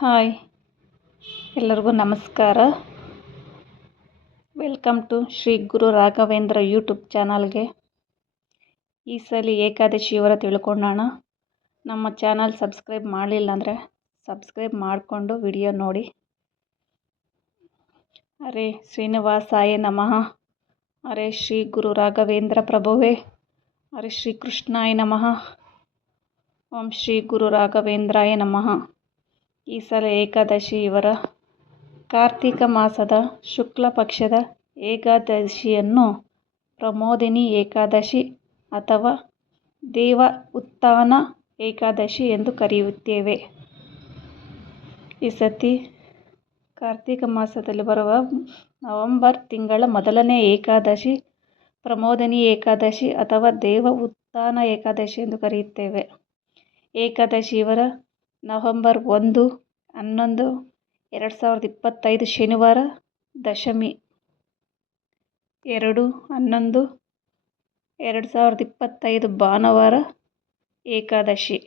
Hi, ಎಲ್ಲರಿಗೂ ನಮಸ್ಕಾರ. Welcome to Shri Guru Raghavendra YouTube ಚಾನಲ್ಗೆ. ಈ ಸಲ ಏಕಾದಶಿಯವರ ತಿಳ್ಕೊಳ್ಳೋಣ. ನಮ್ಮ ಚಾನಲ್ ಸಬ್ಸ್ಕ್ರೈಬ್ ಮಾಡಲಿಲ್ಲ ಅಂದರೆ ಸಬ್ಸ್ಕ್ರೈಬ್ ಮಾಡಿಕೊಂಡು ವಿಡಿಯೋ ನೋಡಿ. ಹರೇ ಶ್ರೀನಿವಾಸಾಯ ನಮಃ. ಹರೇ ಶ್ರೀ ಗುರು ರಾಘವೇಂದ್ರ ಪ್ರಭುವೇ. ಹರೇ ಶ್ರೀ ಕೃಷ್ಣಾಯ ನಮಃ. ಓಂ ಶ್ರೀ ಗುರು ರಾಘವೇಂದ್ರಾಯ ನಮಃ. ಈ ಸಲ ಏಕಾದಶಿ ಇವರ ಕಾರ್ತಿಕ ಮಾಸದ ಶುಕ್ಲ ಪಕ್ಷದ ಏಕಾದಶಿಯನ್ನು ಪ್ರಮೋದಿನಿ ಏಕಾದಶಿ ಅಥವಾ ದೇವ ಉತ್ಥಾನ ಏಕಾದಶಿ ಎಂದು ಕರೆಯುತ್ತೇವೆ. ಈ ಸತಿ ಕಾರ್ತಿಕ ಮಾಸದಲ್ಲಿ ಬರುವ ನವೆಂಬರ್ ತಿಂಗಳ ಮೊದಲನೇ ಏಕಾದಶಿ ಪ್ರಮೋದಿನಿ ಏಕಾದಶಿ ಅಥವಾ ದೇವ ಉತ್ಥಾನ ಏಕಾದಶಿ ಎಂದು ಕರೆಯುತ್ತೇವೆ. ಏಕಾದಶಿ ಇವರ ನವೆಂಬರ್ 1/11/2025 ಶನಿವಾರ, ದಶಮಿ 2/11/2025 ಭಾನುವಾರ, ಏಕಾದಶಿ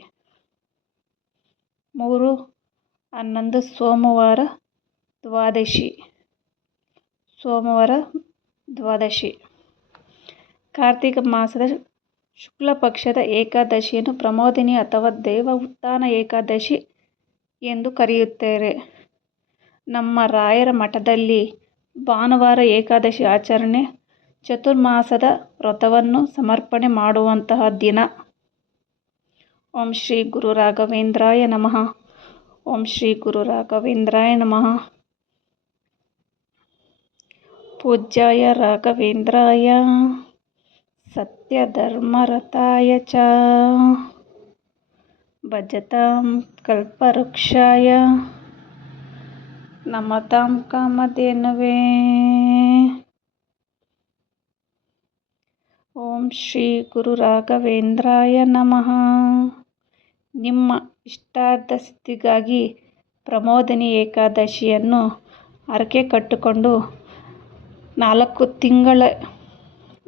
3/11 ಸೋಮವಾರ, ದ್ವಾದಶಿ. ಕಾರ್ತಿಕ ಮಾಸದ ಶುಕ್ಲ ಪಕ್ಷದ ಏಕಾದಶಿಯನ್ನು ಪ್ರಮೋದಿನಿ ಅಥವಾ ದೇವ ಉತ್ಥಾನ ಏಕಾದಶಿ ಎಂದು ಕರೆಯುತ್ತಾರೆ. ನಮ್ಮ ರಾಯರ ಮಠದಲ್ಲಿ ಭಾನುವಾರ ಏಕಾದಶಿ ಆಚರಣೆ ಚಾತುರ್ಮಾಸದ ವ್ರತವನ್ನು ಸಮರ್ಪಣೆ ಮಾಡುವಂತಹ ದಿನ. ಓಂ ಶ್ರೀ ಗುರು ರಾಘವೇಂದ್ರಾಯ ನಮಃ. ಓಂ ಶ್ರೀ ಗುರು ರಾಘವೇಂದ್ರಾಯ ನಮಃ. ಪೂಜ್ಯಾಯ ರಾಘವೇಂದ್ರಾಯ ಸತ್ಯಧರ್ಮರತಾಯ ಚ ಭಜತಾಂ ಕಲ್ಪವೃಕ್ಷಾಯ ನಮತಾಂ ಕಾಮಧೇನವೇ. ಓಂ ಶ್ರೀ ಗುರು ರಾಘವೇಂದ್ರಾಯ ನಮಃ. ನಿಮ್ಮ ಇಷ್ಟಾರ್ಥ ಸಿದ್ಧಿಗಾಗಿ ಪ್ರಮೋದಿನಿ ಏಕಾದಶಿಯನ್ನು ಹರಕೆ ಕಟ್ಟಿಕೊಂಡು 4 ತಿಂಗಳ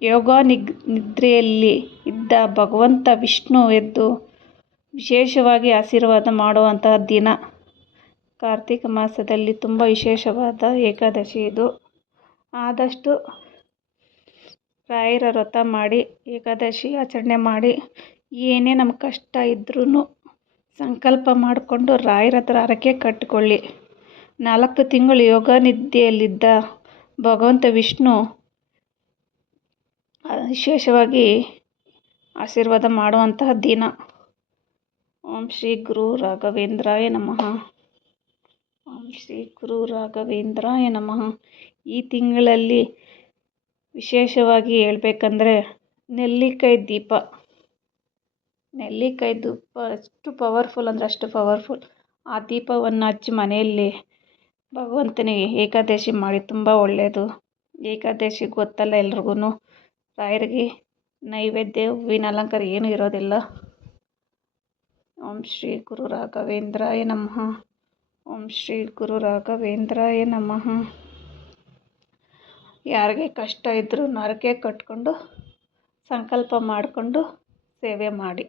ಯೋಗ ನಿದ್ರೆಯಲ್ಲಿ ಇದ್ದ ಭಗವಂತ ವಿಷ್ಣು ಎದ್ದು ವಿಶೇಷವಾಗಿ ಆಶೀರ್ವಾದ ಮಾಡುವಂತಹ ದಿನ. ಕಾರ್ತಿಕ ಮಾಸದಲ್ಲಿ ತುಂಬ ವಿಶೇಷವಾದ ಏಕಾದಶಿ ಇದು. ಆದಷ್ಟು ರಾಯರ ವ್ರತ ಮಾಡಿ ಏಕಾದಶಿ ಆಚರಣೆ ಮಾಡಿ, ಏನೇ ನಮ್ಮ ಕಷ್ಟ ಇದ್ರೂ ಸಂಕಲ್ಪ ಮಾಡಿಕೊಂಡು ರಾಯರ ಹತ್ರ ಹರಕೆ ಕಟ್ಟಿಕೊಳ್ಳಿ. 4 ತಿಂಗಳು ಯೋಗ ನಿದ್ದೆಯಲ್ಲಿದ್ದ ಭಗವಂತ ವಿಷ್ಣು ವಿಶೇಷವಾಗಿ ಆಶೀರ್ವಾದ ಮಾಡುವಂತಹ ದಿನ. ಓಂ ಶ್ರೀ ಗುರು ರಾಘವೇಂದ್ರಾಯ ನಮಃ. ಓಂ ಶ್ರೀ ಗುರು ರಾಘವೇಂದ್ರಾಯ ನಮಃ. ಈ ತಿಂಗಳಲ್ಲಿ ವಿಶೇಷವಾಗಿ ಹೇಳಬೇಕಂದ್ರೆ ನೆಲ್ಲಿಕಾಯಿ ದೀಪ ಅಷ್ಟು ಪವರ್ಫುಲ್ ಅಂದರೆ ಅಷ್ಟು ಪವರ್ಫುಲ್. ಆ ದೀಪವನ್ನು ಹಚ್ಚಿ ಮನೆಯಲ್ಲಿ ಭಗವಂತನಿಗೆ ಏಕಾದಶಿ ಮಾಡಿ ತುಂಬ ಒಳ್ಳೆಯದು. ಏಕಾದಶಿ ಗೊತ್ತಲ್ಲ ಎಲ್ರಿಗೂ. ರಾಯರಿಗೆ ನೈವೇದ್ಯ ಹೂವಿನ ಅಲಂಕಾರ ಏನೂ ಇರೋದಿಲ್ಲ. ಓಂ ಶ್ರೀ ಗುರು ರಾಘವೇಂದ್ರಾಯ ನಮಃ. ಓಂ ಶ್ರೀ ಗುರು ರಾಘವೇಂದ್ರಾಯ ನಮಃ. ಯಾರಿಗೆ ಕಷ್ಟ ಇದ್ರೂ ಹರಕೆ ಕಟ್ಕೊಂಡು ಸಂಕಲ್ಪ ಮಾಡಿಕೊಂಡು ಸೇವೆ ಮಾಡಿ.